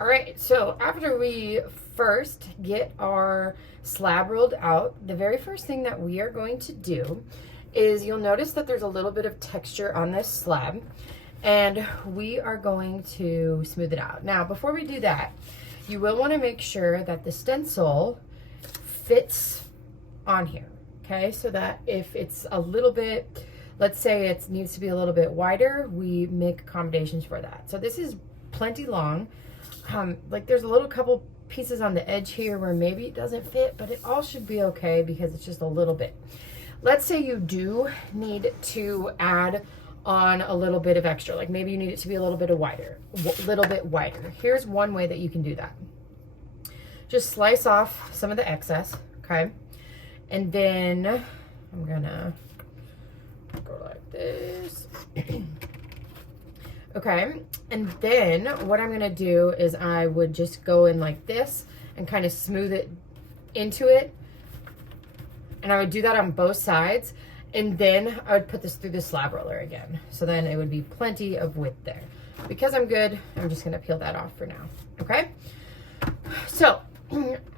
All right, so after we first get our slab rolled out, the very first thing that we are going to do is you'll notice that there's a little bit of texture on this slab, and we are going to smooth it out. Now, before we do that, you will want to make sure that the stencil fits on here, okay? So that if it's a little bit, let's say it needs to be a little bit wider, we make accommodations for that. So this is plenty long. Like there's a little couple pieces on the edge here where maybe it doesn't fit, but it all should be okay because it's just a little bit. Let's say you do need to add on a little bit of extra, like maybe you need it to be a little bit wider. Here's one way that you can do that. Just slice off some of the excess, okay? And then I'm gonna go like this. Okay, and then what I'm gonna do is I would just go in like this and kind of smooth it into it. And I would do that on both sides. And then I would put this through the slab roller again. So then it would be plenty of width there. Because I'm good, I'm just gonna peel that off for now, okay? So,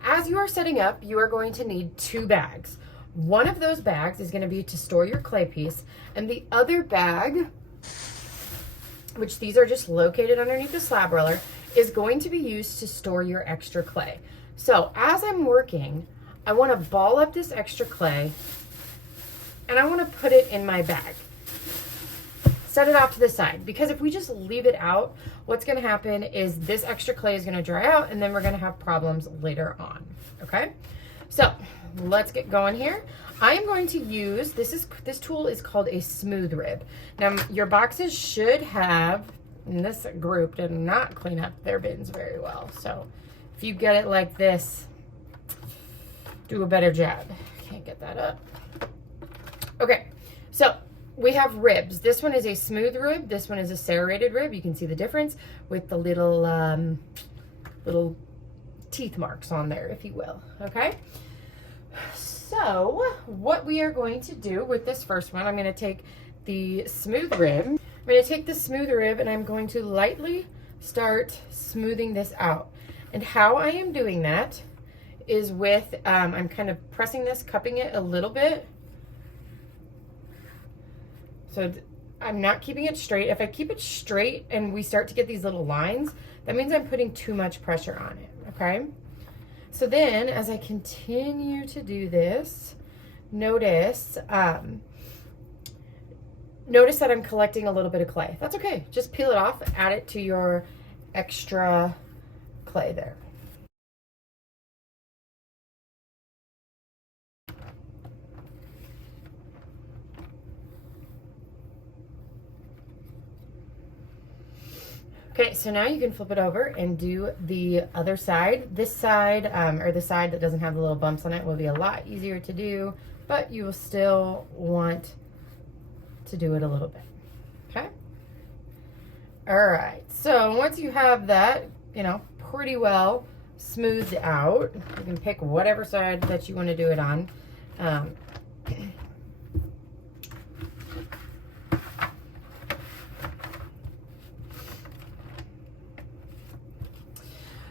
as you are setting up, you are going to need 2 bags. One of those bags is gonna be to store your clay piece, and the other bag, which these are just located underneath the slab roller, is going to be used to store your extra clay. So as I'm working, I want to ball up this extra clay and I want to put it in my bag. Set it off to the side, because if we just leave it out, what's going to happen is this extra clay is going to dry out and then we're going to have problems later on. Okay, so let's get going here. I am going to use, this tool is called a smooth rib. Now your boxes should have, and this group did not clean up their bins very well. So if you get it like this, do a better job. Can't get that up. Okay, so we have ribs. This one is a smooth rib. This one is a serrated rib. You can see the difference with the little, little teeth marks on there, if you will, okay? So what we are going to do with this first one, I'm going to take the smooth rib. I'm going to take the smooth rib and I'm going to lightly start smoothing this out. And how I am doing that is with, I'm kind of pressing this, cupping it a little bit. So I'm not keeping it straight. If I keep it straight and we start to get these little lines, that means I'm putting too much pressure on it, okay? So then, as I continue to do this, notice notice that I'm collecting a little bit of clay. That's okay. Just peel it off, add it to your extra clay there. Okay, so now you can flip it over and do the other side. This side, or the side that doesn't have the little bumps on it, will be a lot easier to do, but you will still want to do it a little bit, okay? All right, so once you have that, you know, pretty well smoothed out, you can pick whatever side that you want to do it on.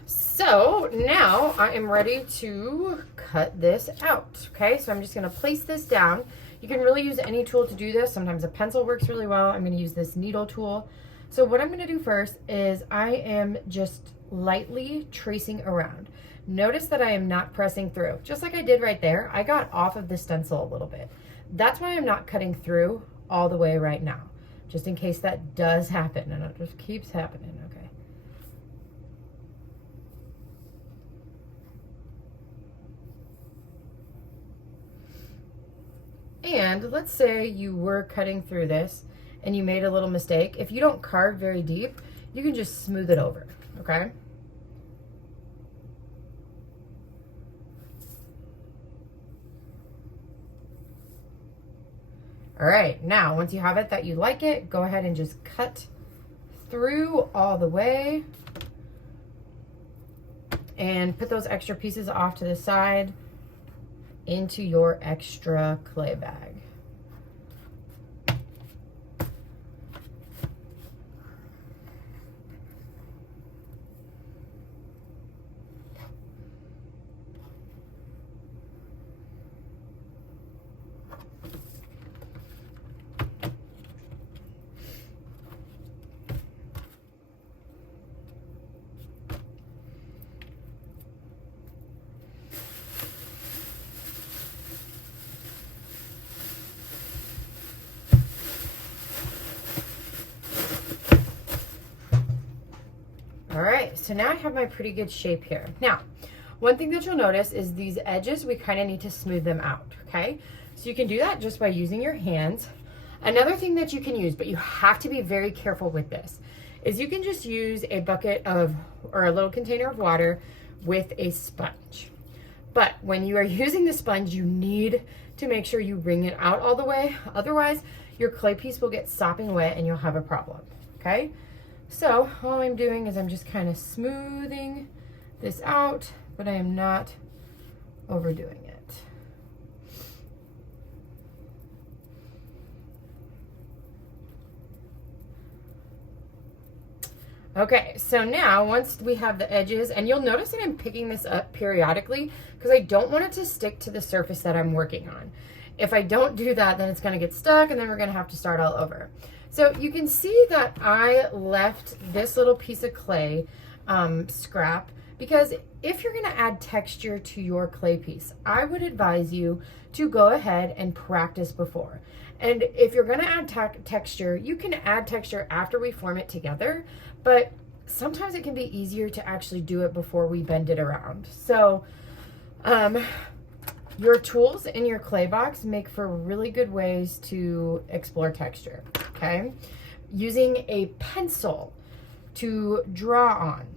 So now I am ready to cut this out, okay? So I'm just gonna place this down. You can really use any tool to do this. Sometimes a pencil works really well. I'm gonna use this needle tool. So what I'm gonna do first is I am just lightly tracing around. Notice that I am not pressing through. Just like I did right there, I got off of the stencil a little bit. That's why I'm not cutting through all the way right now, just in case that does happen, and it just keeps happening, okay? And let's say you were cutting through this and you made a little mistake. If you don't carve very deep, you can just smooth it over, okay? All right, now once you have it that you like it, go ahead and just cut through all the way and put those extra pieces off to the side into your extra clay bag. so now I have my pretty good shape here. Now, one thing that you'll notice is these edges, we kind of need to smooth them out, okay? So you can do that just by using your hands. Another thing that you can use, but you have to be very careful with this, is you can just use a bucket of, or a little container of water with a sponge. But when you are using the sponge, you need to make sure you wring it out all the way. Otherwise, your clay piece will get sopping wet and you'll have a problem, okay? So all I'm doing is I'm just kind of smoothing this out, but I am not overdoing it. Okay, so now once we have the edges, and you'll notice that I'm picking this up periodically because I don't want it to stick to the surface that I'm working on. If I don't do that, then it's gonna get stuck and then we're gonna have to start all over. So you can see that I left this little piece of clay scrap because if you're gonna add texture to your clay piece, I would advise you to go ahead and practice before. And if you're gonna add texture, you can add texture after we form it together, but sometimes it can be easier to actually do it before we bend it around. So your tools in your clay box make for really good ways to explore texture, okay? Using a pencil to draw on,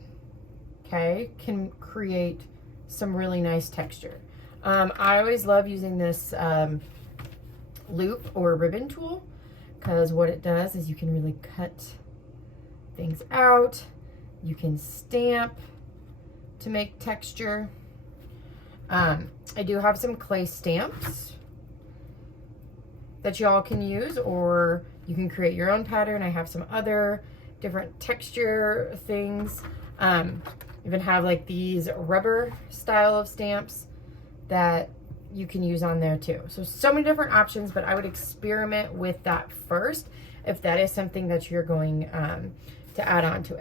okay, can create some really nice texture. I always love using this loop or ribbon tool because what it does is you can really cut things out. You can stamp to make texture. I do have some clay stamps that y'all can use, or you can create your own pattern. I have some other different texture things. Even have like these rubber style of stamps that you can use on there too. So many different options, but I would experiment with that first if that is something that you're going to add on to it.